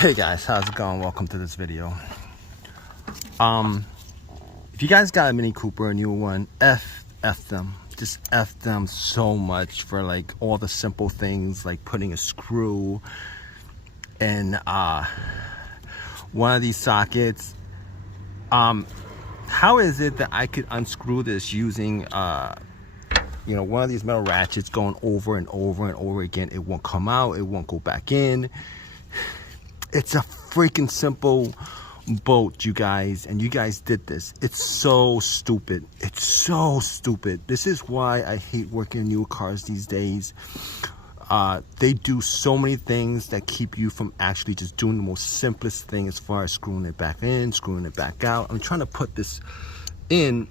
Hey guys, how's it going? Welcome to this video. If you guys got a Mini Cooper, a new one, F them. Just F them so much for like all the simple things like putting a screw in one of these sockets. How is it that I could unscrew this using one of these metal ratchets, going over and over and over again? It won't come out, it won't go back in. It's a freaking simple bolt, you guys, and you guys did this. It's so stupid. It's so stupid. This is why I hate working in new cars these days. They do so many things that keep you from actually just doing the most simplest thing as far as screwing it back in, screwing it back out. I'm trying to put this in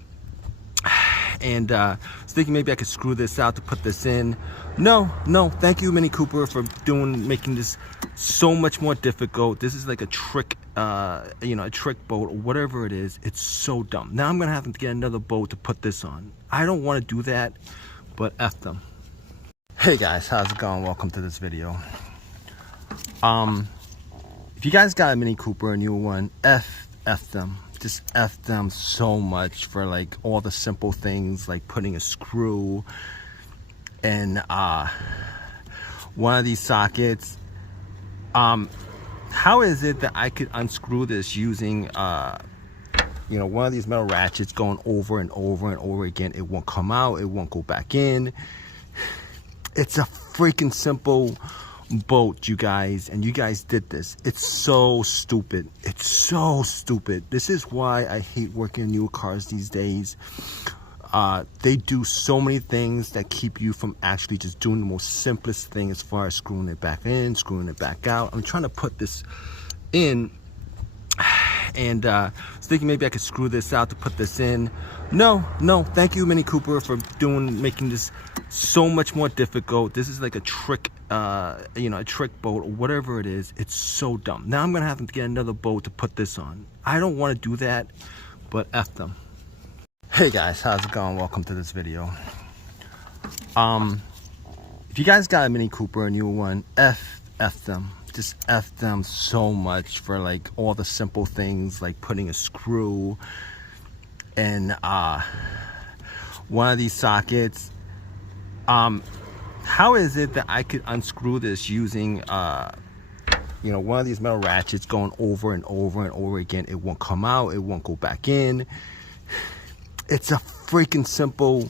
and was thinking maybe I could screw this out to put this in. No, thank you, Mini Cooper, for making this so much more difficult. This is like a trick, a trick bolt or whatever it is. It's so dumb. Now I'm gonna have to get another bolt to put this on. I don't want to do that, but F them. Hey guys, how's it going? Welcome to this video. If you guys got a Mini Cooper, a new one, F them. Just F them so much for like all the simple things like putting a screw in one of these sockets. How is it that I could unscrew this using one of these metal ratchets, going over and over and over again? It won't come out, it won't go back in. It's a freaking simple bolt, you guys, and you guys did this. It's so stupid. It's so stupid. This is why I hate working in new cars these days. They do so many things that keep you from actually just doing the most simplest thing as far as screwing it back in, screwing it back out. I'm trying to put this in and was thinking maybe I could screw this out to put this in. No, thank you, Mini Cooper, for making this so much more difficult. This is like a trick, a trick bolt or whatever it is. It's so dumb. Now I'm gonna have to get another bolt to put this on. I don't want to do that, but F them. Hey guys, how's it going? Welcome to this video. If you guys got a Mini Cooper, a new one, F them. Just F them so much for like all the simple things like putting a screw in one of these sockets. How is it that I could unscrew this using one of these metal ratchets, going over and over and over again? It won't come out, it won't go back in. It's a freaking simple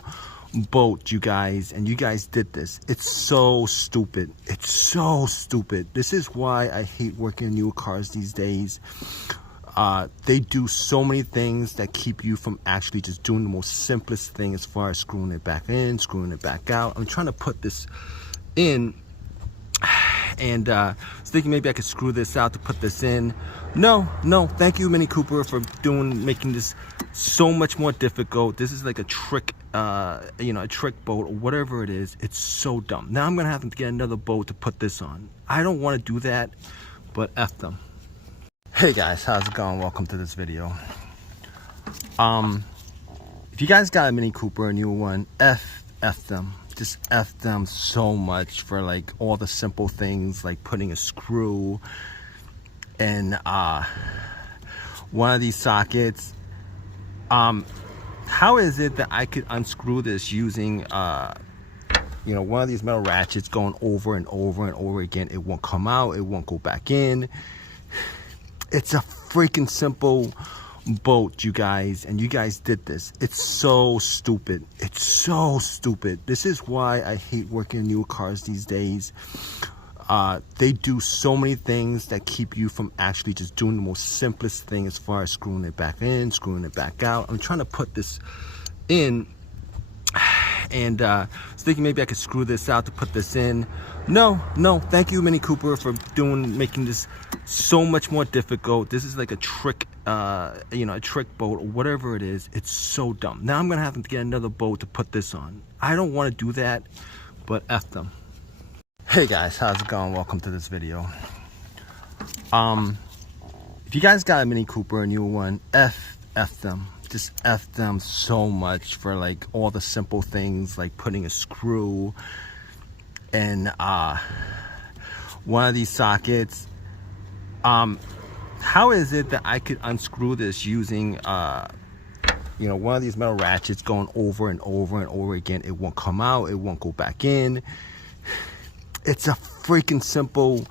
bolt, you guys, and you guys did this. It's so stupid. It's so stupid. This is why I hate working in new cars these days. They do so many things that keep you from actually just doing the most simplest thing as far as screwing it back in, screwing it back out. I'm trying to put this in and was thinking maybe I could screw this out to put this in. No, thank you, Mini Cooper, for making this so much more difficult. This is like a trick, a trick bolt or whatever it is. It's so dumb. Now I'm gonna have to get another bolt to put this on. I don't want to do that, but F them. Hey guys, how's it going? Welcome to this video. If you guys got a Mini Cooper, a new one, F them. Just F them so much for like all the simple things like putting a screw in one of these sockets. How is it that I could unscrew this using one of these metal ratchets, going over and over and over again? It won't come out, it won't go back in. It's a freaking simple bolt, you guys, and you guys did this. It's so stupid. It's so stupid. This is why I hate working in new cars these days. They do so many things that keep you from actually just doing the most simplest thing as far as screwing it back in, screwing it back out. I'm trying to put this in and was thinking maybe I could screw this out to put this in. No, thank you, Mini Cooper, for making this so much more difficult. This is like a trick, a trick bolt or whatever it is. It's so dumb. Now I'm gonna have to get another bolt to put this on. I don't want to do that, but F them. Hey guys, how's it going? Welcome to this video. If you guys got a Mini Cooper, a new one, F them. Just F them so much for like all the simple things like putting a screw in one of these sockets. How is it that I could unscrew this using one of these metal ratchets going over and over and over again? It won't come out, it won't go back in. It's a freaking simple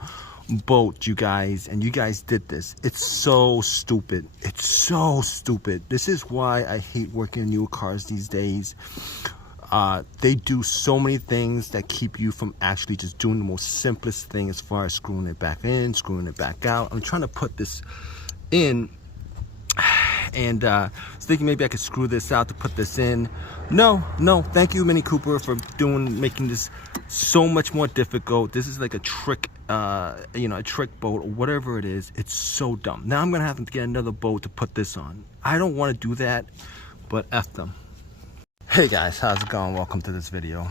bolt, you guys, and you guys did this. It's so stupid. It's so stupid. This is why I hate working on new cars these days. They do so many things that keep you from actually just doing the most simplest thing as far as screwing it back in, screwing it back out. I'm trying to put this in, and I was thinking maybe I could screw this out to put this in. No, thank you, Mini Cooper, for making this so much more difficult. This is like a trick, a trick bolt or whatever it is. It's so dumb. Now I'm gonna have to get another bolt to put this on. I don't want to do that, but F them. Hey guys, how's it going? Welcome to this video.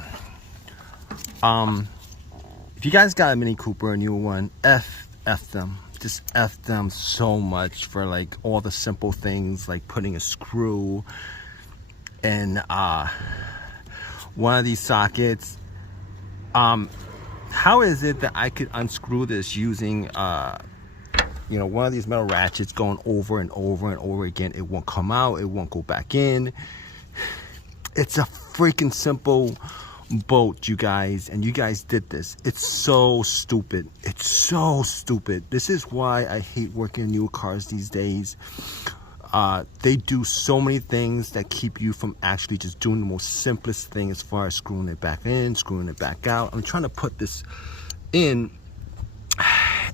If you guys got a Mini Cooper, a new one, F them. Just F them so much for like all the simple things like putting a screw in one of these sockets. How is it that I could unscrew this using one of these metal ratchets going over and over and over again? It won't come out, it won't go back in. It's a freaking simple bolt, you guys, and you guys did this. It's so stupid. It's so stupid. This is why I hate working on new cars these days. They do so many things that keep you from actually just doing the most simplest thing as far as screwing it back in, screwing it back out. I'm trying to put this in,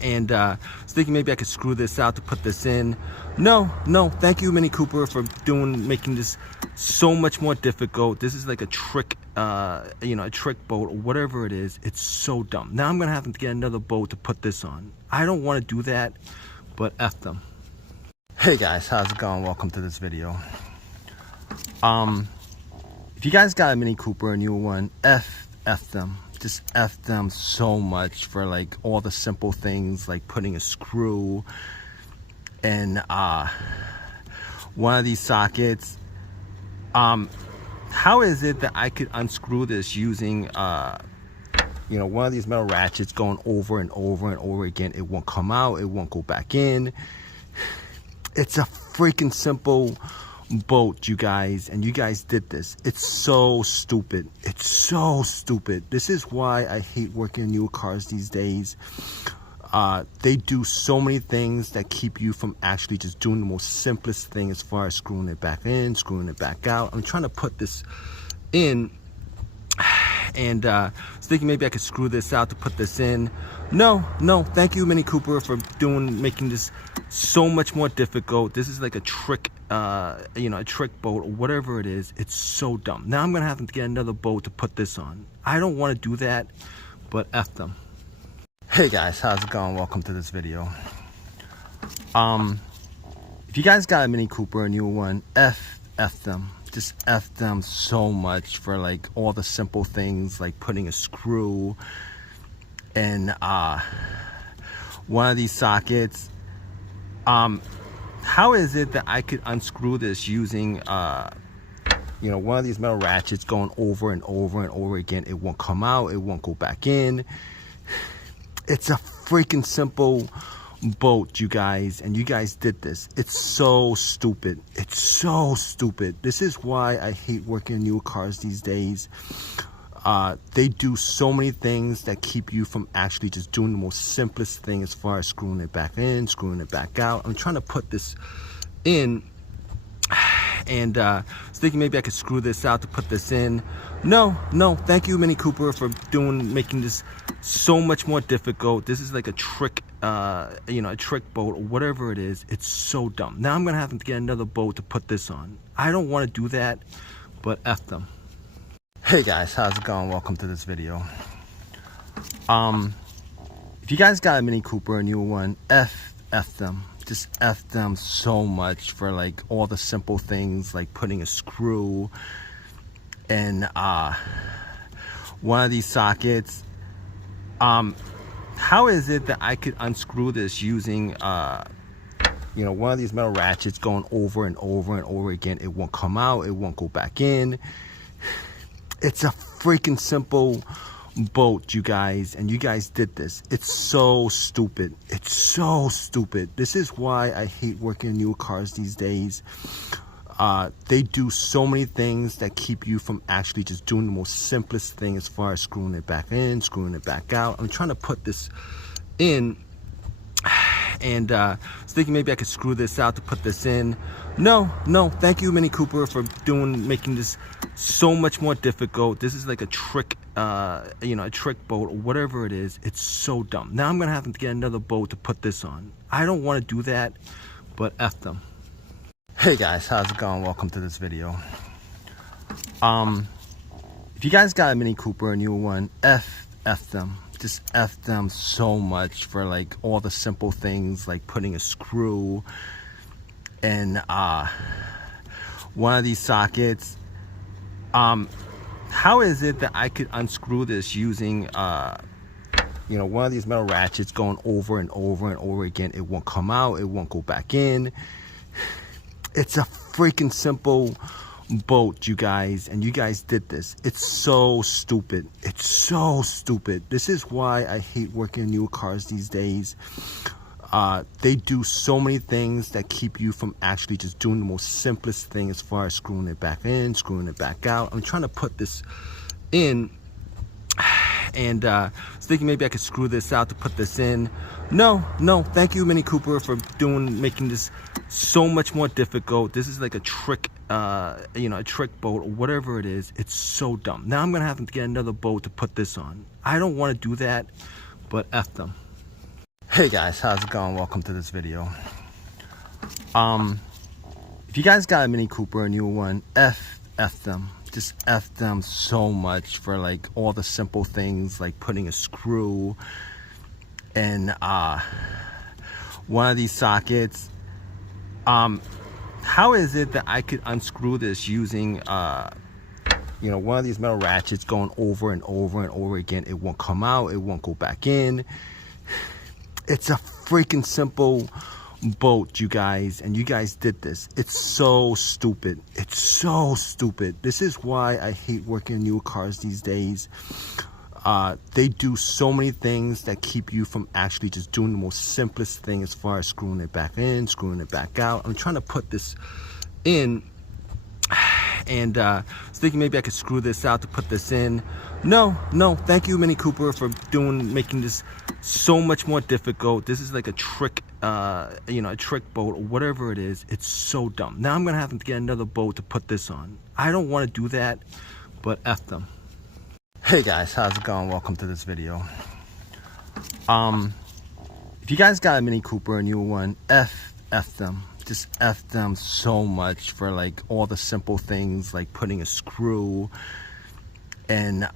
and I was thinking maybe I could screw this out to put this in. No, thank you, Mini Cooper, for making this so much more difficult. This is like a trick, a trick bolt or whatever it is. It's so dumb. Now I'm gonna have to get another bolt to put this on. I don't want to do that, but F them. Hey guys, how's it going? Welcome to this video. If you guys got a Mini Cooper, a new one, F them. Just F them so much for like all the simple things like putting a screw in one of these sockets. How is it that I could unscrew this using one of these metal ratchets going over and over and over again? It won't come out, it won't go back in. It's a freaking simple bolt, you guys, and you guys did this. It's so stupid. It's so stupid. This is why I hate working on new cars these days. They do so many things that keep you from actually just doing the most simplest thing as far as screwing it back in, screwing it back out. I'm trying to put this in, and I was thinking maybe I could screw this out to put this in. No, thank you, Mini Cooper, for making this so much more difficult. This is like a trick, a trick bolt or whatever it is. It's so dumb. Now I'm gonna have to get another bolt to put this on. I don't want to do that, but F them. Hey guys, how's it going? Welcome to this video. If you guys got a Mini Cooper, a new one, F them. Just F them so much for like all the simple things like putting a screw in one of these sockets. How is it that I could unscrew this using one of these metal ratchets going over and over and over again? It won't come out, it won't go back in. It's a freaking simple bolt, you guys, and you guys did this. It's so stupid. It's so stupid. This is why I hate working on new cars these days. They do so many things that keep you from actually just doing the most simplest thing as far as screwing it back in, screwing it back out. I'm trying to put this in, and I was thinking maybe I could screw this out to put this in. No, thank you, Mini Cooper, for making this so much more difficult. This is like a trick, a trick bolt or whatever it is. It's so dumb. Now I'm gonna have to get another bolt to put this on. I don't want to do that, but F them. Hey guys, how's it going? Welcome to this video. If you guys got a Mini Cooper, a new one, F them. Just F them so much for like all the simple things like putting a screw in one of these sockets. How is it that I could unscrew this using one of these metal ratchets going over and over and over again? It won't come out, it won't go back in. It's a freaking simple boat, you guys, and you guys did this. It's so stupid. It's so stupid. This is why I hate working in new cars these days. They do so many things that keep you from actually just doing the most simplest thing as far as screwing it back in, screwing it back out. I'm trying to put this in, and I was thinking maybe I could screw this out to put this in. No, thank you, Mini Cooper, for making this so much more difficult. This is like a trick, a trick boat or whatever it is. It's so dumb. Now I'm gonna have to get another boat to put this on. I don't want to do that, but F them. Hey guys, how's it going? Welcome to this video. If you guys got a Mini Cooper, a new one, F them. Just F them so much for like all the simple things like putting a screw in one of these sockets. How is it that I could unscrew this using one of these metal ratchets, going over and over and over again? It won't come out, it won't go back in. It's a freaking simple boat, you guys, and you guys did this. It's so stupid. It's so stupid. This is why I hate working in new cars these days. They do so many things that keep you from actually just doing the most simplest thing as far as screwing it back in, screwing it back out. I'm trying to put this in, and I was thinking maybe I could screw this out to put this in. No, thank you, Mini Cooper, for making this so much more difficult. This is like a trick, a trick boat or whatever it is. It's so dumb. Now I'm gonna have to get another boat to put this on. I don't want to do that, but F them. Hey guys, how's it going? Welcome to this video. If you guys got a Mini Cooper, a new one, F them. Just F them so much for like all the simple things like putting a screw in one of these sockets. How is it that I could unscrew this using one of these metal ratchets, going over and over and over again? It won't come out, it won't go back in. It's a freaking simple boat, you guys, and you guys did this. It's so stupid. It's so stupid. This is why I hate working in new cars these days. They do so many things that keep you from actually just doing the most simplest thing as far as screwing it back in, screwing it back out. I'm trying to put this in, and I was thinking maybe I could screw this out to put this in. No, thank you, Mini Cooper, for making this so much more difficult. This is like a trick, a trick boat or whatever it is. It's so dumb. Now I'm gonna have to get another boat to put this on. I don't want to do that, but F them. Hey guys, how's it going? Welcome to this video. If you guys got a Mini Cooper, a new one, F them. Just F them so much for like all the simple things like putting a screw in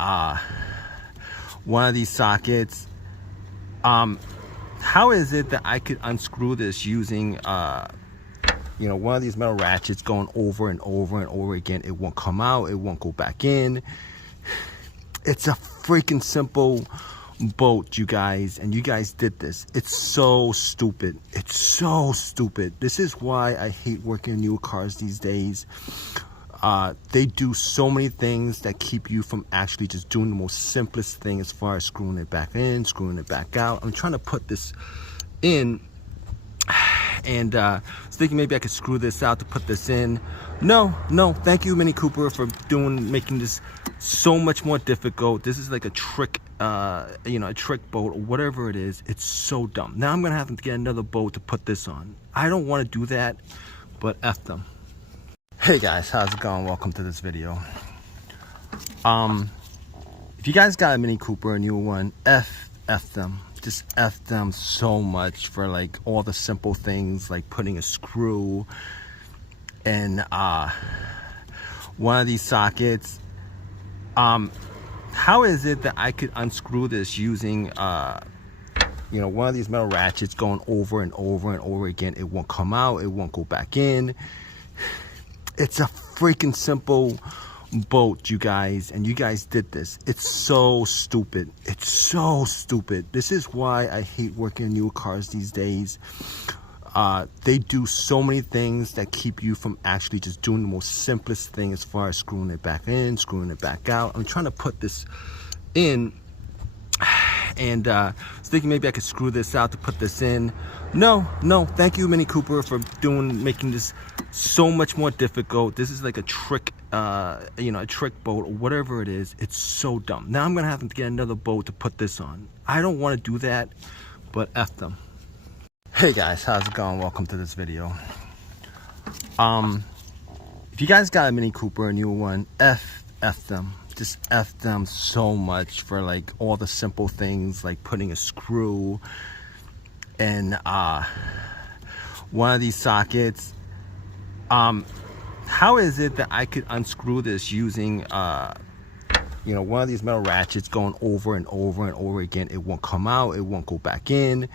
one of these sockets. How is it that I could unscrew this using one of these metal ratchets, going over and over and over again? It won't come out, it won't go back in. It's a freaking simple boat, you guys, and you guys did this. It's so stupid. It's so stupid. This is why I hate working in new cars these days. They do so many things that keep you from actually just doing the most simplest thing as far as screwing it back in, screwing it back out. I'm trying to put this in, and I was thinking maybe I could screw this out to put this in. No, thank you, Mini Cooper, for making this so much more difficult. This is like a trick, a trick boat or whatever it is. It's so dumb. Now I'm gonna have to get another boat to put this on. I don't want to do that, but F them. Hey guys, how's it going? Welcome to this video. If you guys got a Mini Cooper, a new one, F them. Just F them so much for like all the simple things like putting a screw in one of these sockets. How is it that I could unscrew this using one of these metal ratchets, going over and over and over again? It won't come out, it won't go back in. It's a freaking simple boat, you guys, and you guys did this. It's so stupid. It's so stupid. This is why I hate working in new cars these days. They do so many things that keep you from actually just doing the most simplest thing as far as screwing it back in, screwing it back out. I'm trying to put this in, And I was thinking maybe I could screw this out to put this in. No, thank you, Mini Cooper, for making this so much more difficult. This is like a trick, a trick boat or whatever it is. It's so dumb. Now I'm gonna have to get another boat to put this on. I don't want to do that, but F them. Hey guys, how's it going? Welcome to this video. If you guys got a Mini Cooper, a new one, F them. Just F them so much for like all the simple things like putting a screw in one of these sockets. How is it that I could unscrew this using one of these metal ratchets going over and over and over again? It won't come out, it won't go back in.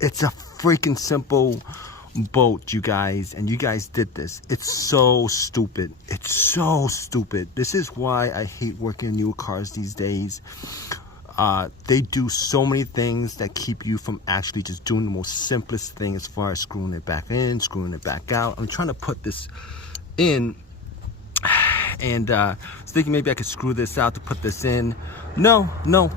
It's a freaking simple boat, you guys, and you guys did this. It's so stupid. It's so stupid. This is why I hate working in new cars these days. They do so many things that keep you from actually just doing the most simplest thing as far as screwing it back in, screwing it back out. I'm trying to put this in, and I was thinking maybe I could screw this out to put this in. No,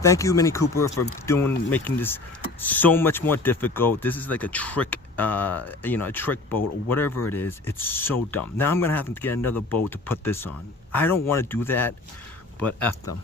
thank you, Mini Cooper, for making this so much more difficult. This is like a trick, a trick boat or whatever it is. It's so dumb. Now I'm gonna have to get another boat to put this on. I don't want to do that, but F them.